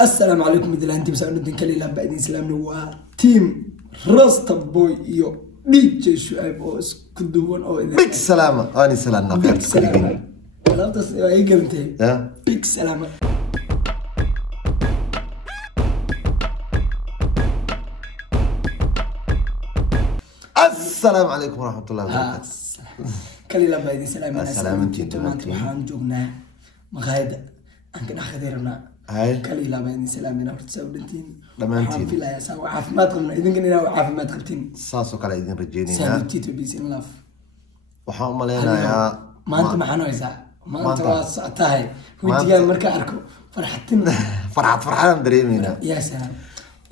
السلام عليكم إذا أنتم سألتم كليلا بعدين سلامنا وتيم راستا بوي يو ديجي شعيب أو اسكدوون أو إذا بيك سلامة أنا سلامة بيك سلامة لا تصير أي قلتي بيك سلامة السلام عليكم ورحمة الله وبركاته كليلا بعدين سلامنا سلامتي waxaan joognaa maqaayada aan ka dhaxdirnaa كليلا بعدين سلامنا ورتساودنتين dhamaantiin filayaa saa caafimaad qabna idinkan inaa caafimaad qabtiin saasoo kale idin rajeynayna saabtiito bis in love waxaan u maleynayaa maanta maxaan haysaa maanta waa soctahay wajigaan marka arko farxatin farxad dareemayna yaa salaam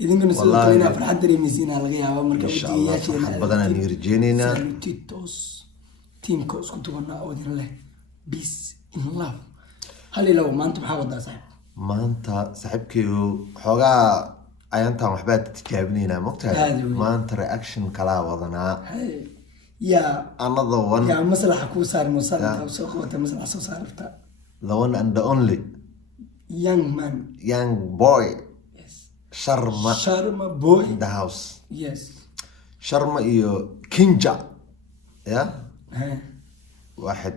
idinkan sidoo kale inaa farxad dareemaysiin laga yaabo marka wajiyaasheena farxad badan aan rajeynayna saabtiitos teamka isku duwanaa oo idin leh bis in love halilow maanta maxaa wadaa saaxiib maanta saaxiibkeeyo xoogaa ayaantaan waxbaa tijaabinaynaa mogtahay maanta reaction kalaa wadanaa yaa another one yaa maslaxa kuu saari musalata soo qabata maslaxa soo saarta the one and the only young man young boy yes Sharma boy in the house yes Sharma iyo Kinja ya واحد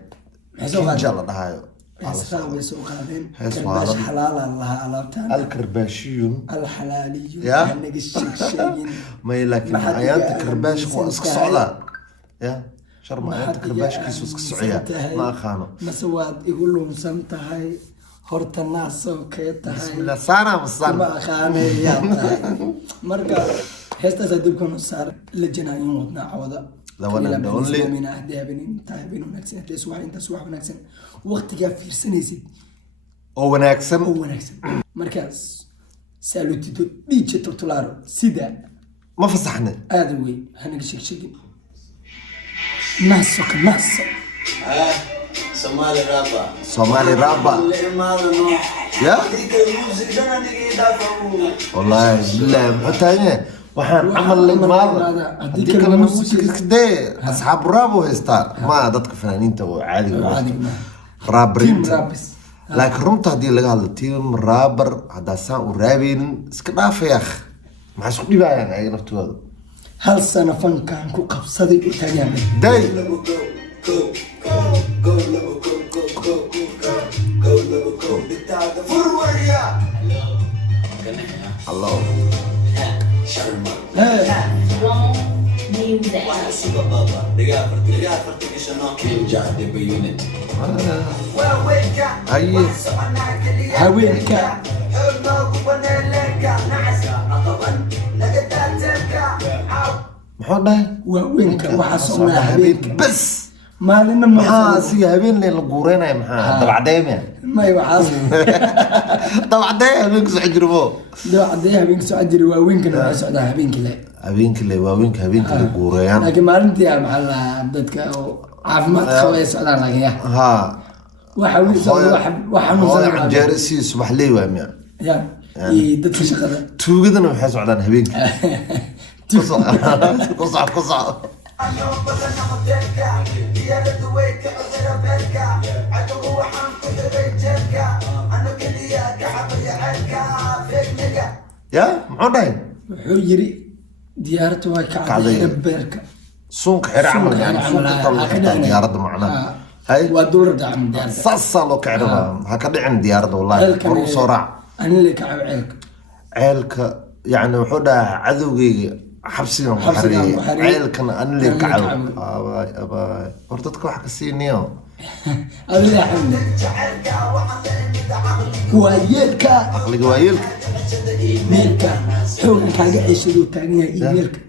Kinja la dhahayo أسرع سوق هذين كرباش حلال الله على الكرباشيون الحلاليون يا الشيء ما لكن عيانت كرباش هو اسك صعلا يا شرم عيانت كرباش كيس اسك صعيا ما خانو مسواد يقول لهم سمت هاي هرت الناس وكيت بسم الله سانا مصان ما خانه يا مرقا هسه صدقكم صار لجنا يموتنا عوضه لونا دونلي من أهدابين تاهبين ونكسن ليس واحد أنت سواح ونكسن وقت جاء في سنيسي أو ونكسن مركز سالو تيتو ديجي تطلارو سيدا ما فصحنا هذا وي هنك شك ناسك Somali rapa يا والله بالله محتاجين waxaan camal limaada hadii kala muusikada asxaab rabo heesta ma dadka fanaaniinta oo caadi rabrin laakiin runta hadii laga hadlo team rabar hada saan u raabin iska dhaafayah maxaa isku dhibayaan ay naftooda hal sano fankaan ku qabsaday u taagan day Allah Sharma. Long music. Why sugar baba? They got for no Kinja the unit. هاويك محونا وينك وحصلنا هبينك بس ما لنا ما سي هبين اللي القورين يا محمد طبعا دايما ما يوحصل طبعا دايما هبينك سعجربو طبعا دايما هبينك سعجري وينك اللي سعدا هبينك لا هبينك اللي هبينك اللي القورين لكن ما انت يا محل بدك عافمات خوي سعدا لك يا ها وحاول واحد جارسي صبح لي واميا يا يدك شغله توغدنا waxay socdaan habeenkii قصع يا محوداي وحيري ديارته واي كعدي بركه سونك حير عمل يعني طلع ديارته معنا هاي ودور دعم ديارته صصلو كعدها هكا دحن ديارته والله قرو صراع انا اللي كعب عيلك يعني وحودا عدوغي حبسيهم حري عيلكن أنا اللي كعب أباي ورتدك واحد كسينيو أبي أحمد ويلك عقلك ويلك ميلك حول حاجة يشدو تانية إيميلك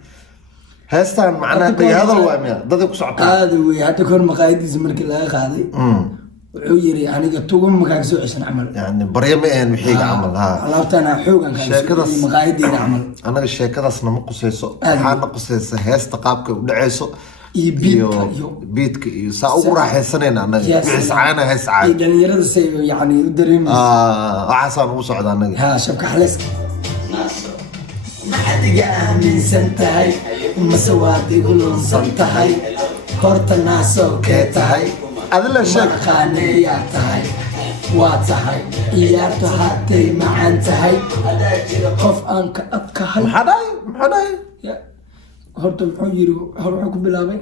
هستان معناه هذا الوامية ضدك صعقة هذا وي حتى كل مقايد زمرك الله هذه وعيري يعني قطوم مكان سوء عشان عمل يعني بريمين وحيق عمل ها علاقة أنا حوقا كان مقايد عمل أنا الشيء كذا أصلا ما قصيصه حنا قصيصه هست قابك ودعيسه بيتك سأقول راح يسنين أنا بيس عانا هس عاد يعني يرد سي يعني دريم عسى وصعد أنا ها شبكة حلسك ما حد من سنتهاي مسواد يقولون سنتهاي هورت الناس وكيتهاي هذا لا شك خانية تهاي waa tahay ciyaartu haatay macaan tahay qof aan ka adkahay maxaa dhahay horta muxuu yiri hor wuxuu ku bilaabay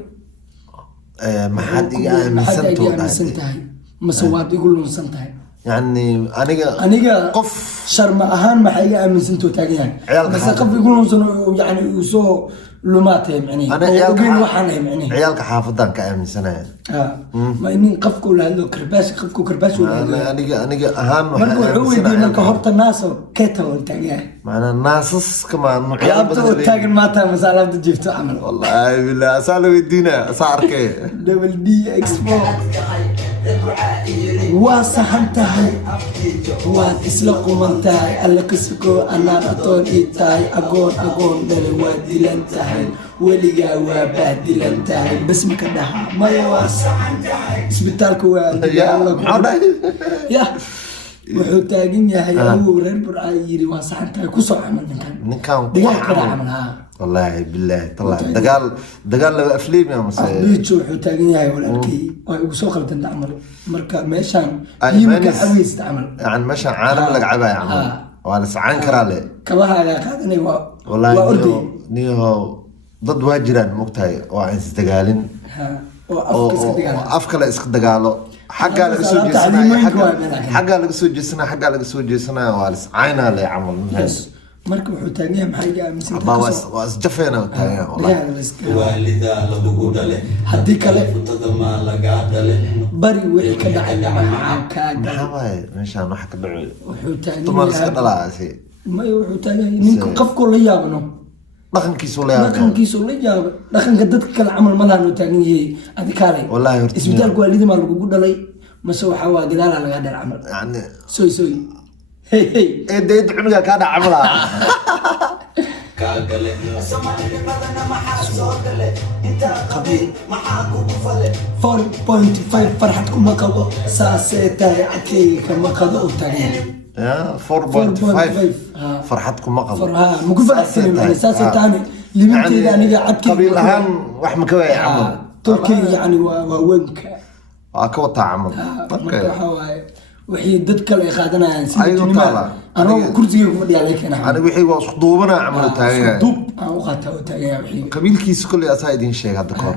maxaad iga aaminsan tahay mase waad igu lunsan tahay يعني aniga qof sharma ahaan maxay iga aaminsanto taagan bas qof igu lunsan yani uu soo lumaatay macni ciyaalka xaafadan ka aaminsanaya ma in qofku la hadlo karbash wala aniga ahaan marka wuxuu weydiin marka horta naaso keeta oo taagan macna naasas kama ciyaal badan taagan maanta masaalada jifto amal wallahi bilaa asal weydiina saarkay double D expo waa sahan tahay waad isla qumantahay alla kasukoo anaan atoon ii tahay agoon dhale waa dilan tahay weligaa waa baadilan tahay bas maka dhaha maya waa sahan tahay isbitaalka waa ya wuxuu taagan yahay awow reer burca yiri waa sahan tahay kusoo camal ninkan digaag kada camal والله بالله طلع دقال لو افليم يا مساء بيتشو وحو تاغن yahay walaalkii way ugu soo qaldan dacmal marka meeshan yimka aweys dacmal يعني meeshan caalam laga cabay amal wala sacaan karaale kabahaaga qaadanay waa wallahi niyo dad waajiran mugtahay oo aan isdagaalin oo afka la iska dagaalo xagga laga soo jeesana wala sacaana la amal marka wuxuu taagan maxay aaminsan was jafeena taagan wallahi waalida lagu dhale hadii kale tadama laga dhale bari wixii ka dhacay maxaa ka dhacay meeshaan wax ka dhacay wuxuu taagan tumal iska dhalaasi ma wuxuu taagan ninka qofku la yaabno dhaqankiisu la yaabo dhaqanka dadka kale camal malahan uu taagan yahay adii kale wallahi isbitaalku waalida ma lagu dhalay mase waxa waa gadaal laga dhar camal yani sooy hey deed cunuga ka dhac amala kaagale Soomaaliya badana maxaa soo gale inta qabiil maxaa kugu fale 4.5 farxad kuma qabo saasee tahay adkayga kama qado u tageen ya 4.5 farxad kuma qabo muku faraxsan saasee tahay limiteeda aniga adkayga qabiil ahaan wax ma ka way amal turkiga yani waa wanka ka wata amal okay wixii dad kale ay qaadanayaan sidii anoo kursiga ku fadhiyaa leeyahay aniga wixii waa isku duubana amal taagay dub aan u qaataa oo taagay wixii qabiilkiisa kulli asaa idin sheeg hadda koor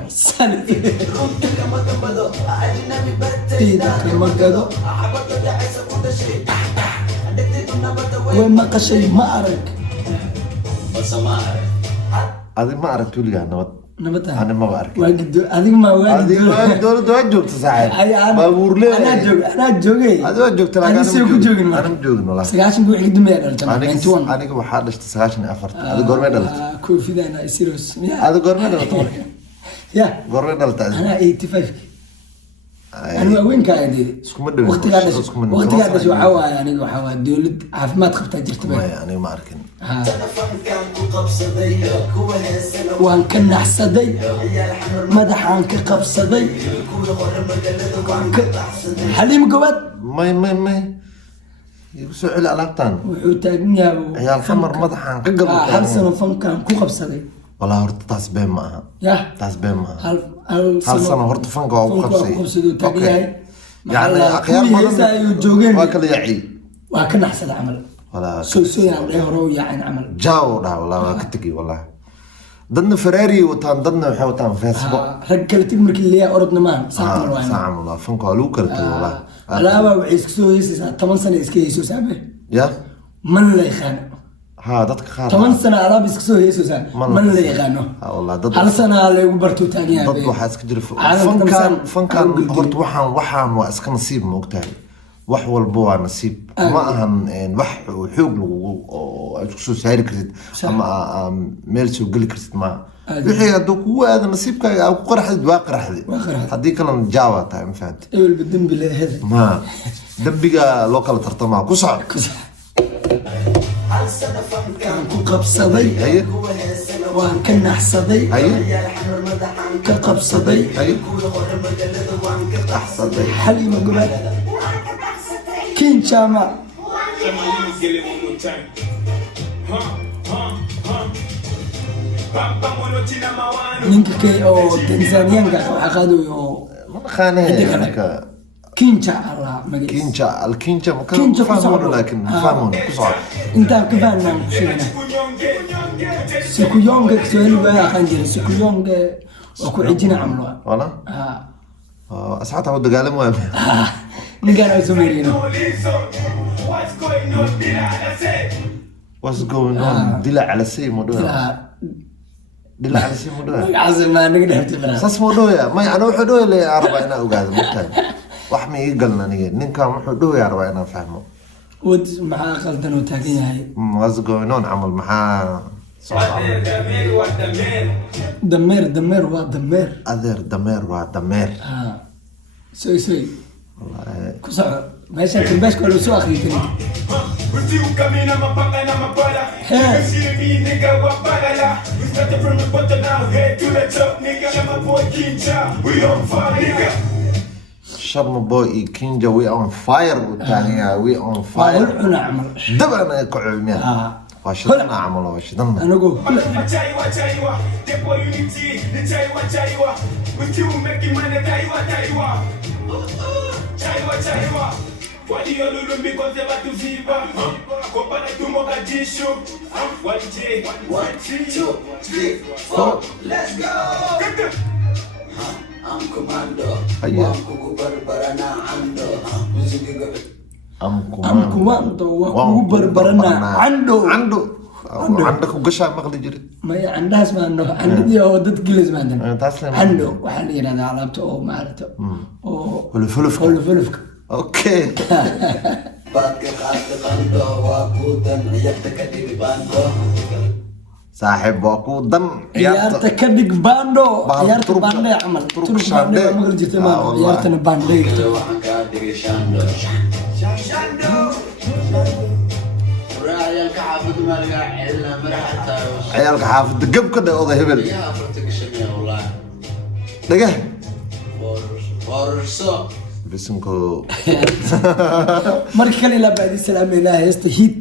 kama gado way maqashay ma arag adi ma arag tuliga nabad أنا ما بعرف. واجد هذه ما واجد. هذه دول جوك تساعد. بقول ليه. أنا جوجي. هذا جوك ترى أنا سيوك جوجي. أنا جوجي والله. سجاشن بقول حد مية أنا أنا كم حد اشت سجاشن أفرت. هذا قرمي دلت. كل في ذا أنا سيروس. هذا قرمي دلت. يا. قرمي دلت. أنا 85. أنا وين كايدي؟ وقت قاعد شو حوا يعني وحوا دولد عارف ما تخبط جرت بيه. يعني ما أركن. وان كنا حسدي مدح عنك قبصدي حليم قوات ما يقصوا على علاقتان وحوتاقني يا الحمر مدح عنك قبل هل سنة فنكان كو قبصدي والله هرت تاسبين معها تاسبين معها هل سنة هرت فنكا وقبصدي يعني أخيار جوجين واكل يعي وكنا حسد عمل ولا سوسو يعني هرو يعني عمل جاو لا والله كتقي والله ضمن فراري وتان ضمن وحوتان فيسبوك رجلتك مركي اللي أردنا ما صعب والله صعب والله فنكو لوكلت والله لا ما وعيسك سو يسوس 8 سنة إسكي يسوس عبه يا من اللي يخانق ضدك خانق 8 سنة على بيسكسو يسوس من اللي يخانق والله ضد على سنة اللي وبرتو تاني ضد واحد اسكجر فنكان هرت وحان واسك نصيب موقتها wax walba waa nasiib ma ahan wax xoog lagu soo saari kartid ama meel soo gali kartid ma wixii haduu ku aad nasiibkaaga ku qaraxdid waa qaraxdid hadii kala jaawa tahay ma fahanti ewl bidambi leeyahay ma dambiga loo kala tartama ku socod hal sana fankan ku qabsaday waan ka naxsaday ka qabsaday xalima gubad كين شامع نينك كي او تنزانيان كا وحقادو يو خانه كين شامع مجلس كينجا الكينجا ما كينجا كانوا كصعب. يفهمون لكن يفهمون كصعب انت كفانا مشينا سيكو يونغ سؤال بقى خنجر سيكو يونغ وكو عجينا عملوا ولا أسعد عود قال المهم نقال زميلنا what's going on دلع على سي مودو دلع على سي مودو عظيم ما نقدر نعتبرها ساس مودو يا ما أنا وحدو اللي أربعين أوقات مكان وحمي يقلنا نيجي نكام وحدو يا أربعين فهمه ود مع خلدنا وتاقين هاي what's going on عمل محا دمير دمير ودمير أذر دمير ودمير سوي والله كسر ماشي تلبس كل سوق أخي تاني شرم بوي كينجا وي اون فاير والثانية وي اون فاير أنا عمل دبعنا كعلمين واشدنا عمل واشدنا أنا أقول Let's go. I'm commando. هيا أم كوماندو وكوبر برنا عنده عندك وقشع مغلي جري ما عندها اسمها انه عندي هو ضد كل اسمها عندنا تسلم عنده وحنا هذا علامته او معناته والفلفل اوكي صاحب وقودا عيارتك كدق باندو عيارت باندو يا عمل ترك باندو ما قلت تمام عيارتنا باندو عيالك حافظ دقب كده اوضه هبل دقه بسنكو marka kale la baadi salaamina heesta hit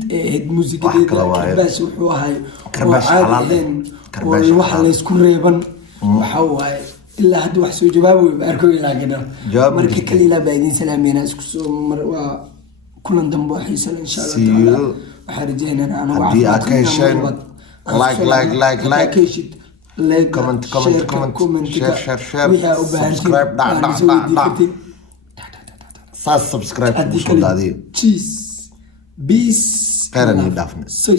muusigadeeda karbash wuxuu ahay karbash xalaal karbash waxa la isku reeban waxa waaye ilaa hadda wax soo jawaabo way arko ilaa gada marka kale la baadi salaamina isku soo mar waa kulan dambe xiisan insha Allah waxaan rajaynaynaa ana wax hadii aad ka hesheen like comment share subscribe subscribe وصل دادي cheese bis كارني دافن soy